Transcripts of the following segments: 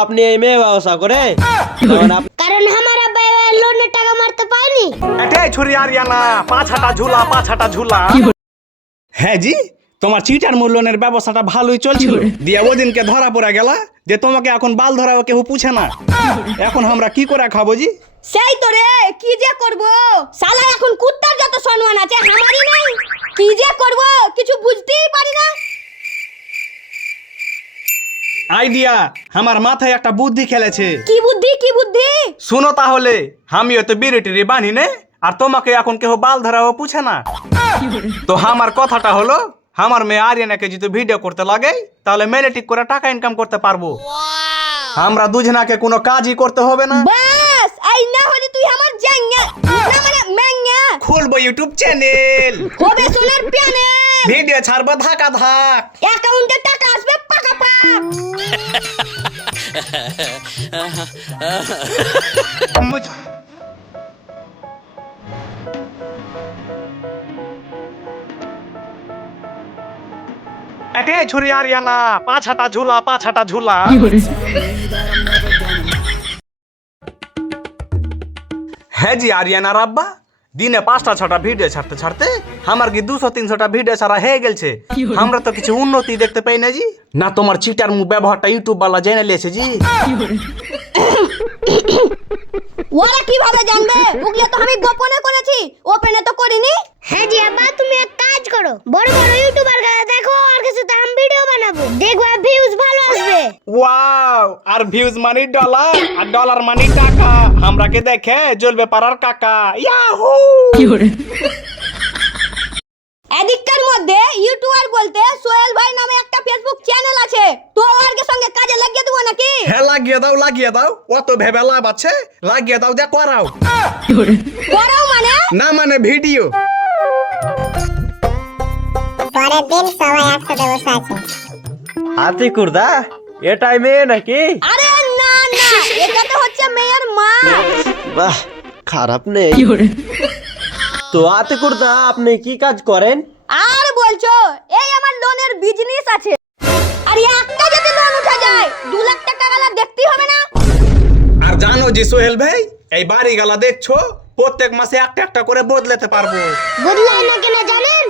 আপনি এই মেয়ে ব্যবসা করে কারণ আমার আব্বা এবার লোনের টাকা মারতে পারেনি। এটাই ছুরি আরিয়ানা পাছাটা ঝুলা হ্যাঁ জি তোমার চিটার মূল্যনের ব্যবসাটা ভালোই চলছিল দিয়ে ওদিনকে ধরা পড়ে গেলা যে তোমাকে এখন বাল ধরা কেউ পুছে না। এখন আমরা কি করে খাবো জি? সেই তো রে, কি যে করব? শালা এখন কুত্তার যত সম্মান আছে আমারই নাই। কি যে করব কিছু বুঝতেই পারি না। আইডিয়া আমার মাথায় একটা বুদ্ধি খেলেছে। কি বুদ্ধি কি বুদ্ধি? শুনো তাহলে, আমিও তো বিড়িটিরি বানি নে আর তোমাকে এখন কেউ বাল ধরাও পুছে না। তো আমার কথাটা হলো, আমার মেয়ে আরিয়ানাকে যদি ভিডিও করতে লাগে তাহলে মেলে ঠিক করে টাকা ইনকাম করতে পারবো। আমরা দুজনাকে কোনো কাজই করতে হবে না। বাস আই না হলে তুই আমার জাঙ্গা না মানে ম্যাঙ্গা খুলবো ইউটিউব চ্যানেল, হবে সোনার প্যানেল, ভিডিও ছাড়বো ধাকা ধাক, অ্যাকাউন্টে টাকা আসবে পাকা পাক। এটাই ছুরি আরিয়ানা পাছাটা ঝুলা হ্যাঁ জি আরিয়ানার আব্বা দিনে 5টা-6টা ভিডিও ছাড়তে আমার কি 200-300টা ভিডিও ছাড়া হয়ে গেছে। আমরা তো কিছু উন্নতি দেখতে পাই না জি। না তোমার চিটার মুখ ব্যবহারটা ইউটিউব বালা জেনে লিয়েছে জি। ওরা কিভাবে জানবে? ওগুলো তো আমি গোপনে করেছি, ওপেনে তো করিনি। হ্যাঁ জি আব্বা, তুমি এক কাজ করো, বড় বড় ইউটিউবার গুলো দেখো, আর কিছু তো আমি ভিডিও বানাবো, দেখবা ভিউজ ভালো আসবে। ওয়াও, আর ভিউজ মানে ডলার আর ডলার মানে টাকা। আমরাকে দেখে জ্বলবে পাড়ার কাকা। ইয়াহু! এদিককার মধ্যে ইউটিউবার বলতে সোহেল ভাই নামে একটা ফেসবুক চ্যানেল আছে, তো ওর সঙ্গে কাজে লাগিয়ে দেবো নাকি? হ্যাঁ লাগিয়ে দাও অত ভেবে লাভ আছে, লাগিয়ে দাও যা করাও। করাও মানে? না মানে ভিডিও। পরের দিন সবাই একসাথে বসে আছে। আতিকুরদা এটাই মেয়ে নাকি? আরে না না, এটা তো হচ্ছে মেয়ের মা। বাহ, খারাপ নেই তো। আতিকুরদা আপনি কি কাজ করেন? আর বলছো, এই আমার লোনের বিজনেস আছে, আর একটা যদি লোন উঠা যায় 2 লাখ টাকা গালা দেখতেই হবে না। আর জানো জি সোহেল ভাই, এই বাড়ি গালা দেখছো প্রত্যেক মাসে একটা করে বদলাতে পারবো। বদলাই না কেন জানেন?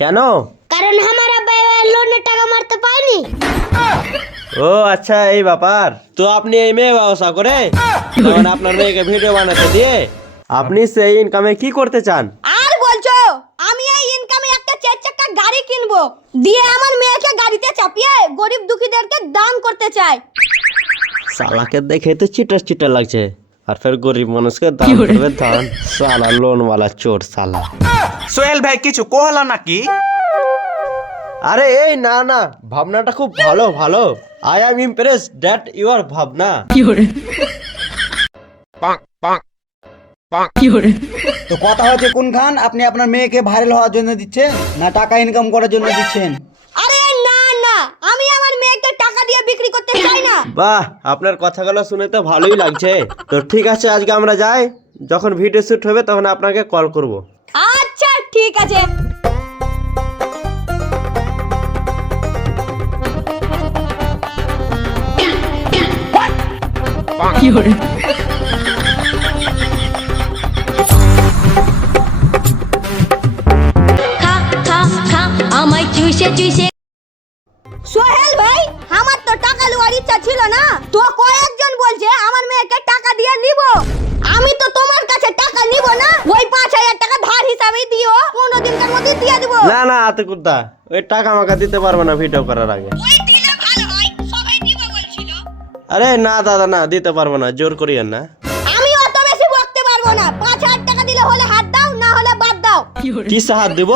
কেন? কারণ আমার আব্বা এবার লোনের টাকা মারতে পারেনি। ও আচ্ছা, এই ব্যাপার। তো আপনি এই মেয়ে ব্যবসা করে তখন আপনার মেয়েকে ভিডিও বানাতে দিয়ে আপনি সেই ইনকামে কি করতে চান? আর বলছো, আমি এই ইনকামে একটা 4 চাকা গাড়ি কিনবো, দিয়ে আমার মেয়েকে গাড়িতে চাপিয়ে গরিব দুঃখীদেরকে দান করতে চাই। সালাকে দেখে তো চিটার লাগছে, আর ফের গরিব মানুষকে দান করবে দান। সালা লোন वाला চোর সালা। সোহেল ভাই কিছু কোহলা নাকি? আরে এই না না, ভাবনাটা খুব ভালো। I am impressed that your ভাবনা। তো কথা হচ্ছে কোনখান, আপনি আপনার মেয়েকে ভাইরাল হওয়ার জন্য দিচ্ছেন না টাকা ইনকাম করার জন্য দিচ্ছেন? আরে না না, আমি আমার মেয়েকে টাকা দিয়ে বিক্রি করতে চাই না। বাহ, আপনার কথাগুলো শুনে তো ভালোই লাগছে। তো ঠিক আছে, আজকে আমরা যাই, যখন ভিডিও শুট হবে তখন আপনাকে কল করব। আচ্ছা ঠিক আছে। আমায় চুষে সোহেল ভাই, আমার তো টাকা লওয়ার ইচ্ছা ছিল না, তো কয়েকজন বলছে আমার মেয়েকে টাকা দিয়ে নিব। আমি তো তোমার কাছে টাকা নিব না, ওই 5000 টাকা ধার হিসাবে দিও, 15 দিনের মধ্যে দিয়ে দেব। না না আতিকুরদা, ওই টাকা আমাকে দিতে পারবো না ভিডিও করার আগে। ওই দিলে ভালো হয়, সবাই দিব বলছিল। আরে না দাদা, না দিতে পারবো না, জোর করিয়েন না। আমি অত বেশি বকতে পারবো না, 5000 টাকা দিলে হলে হাত দাও, না হলে বাদ দাও। কি সাহায্য দিব?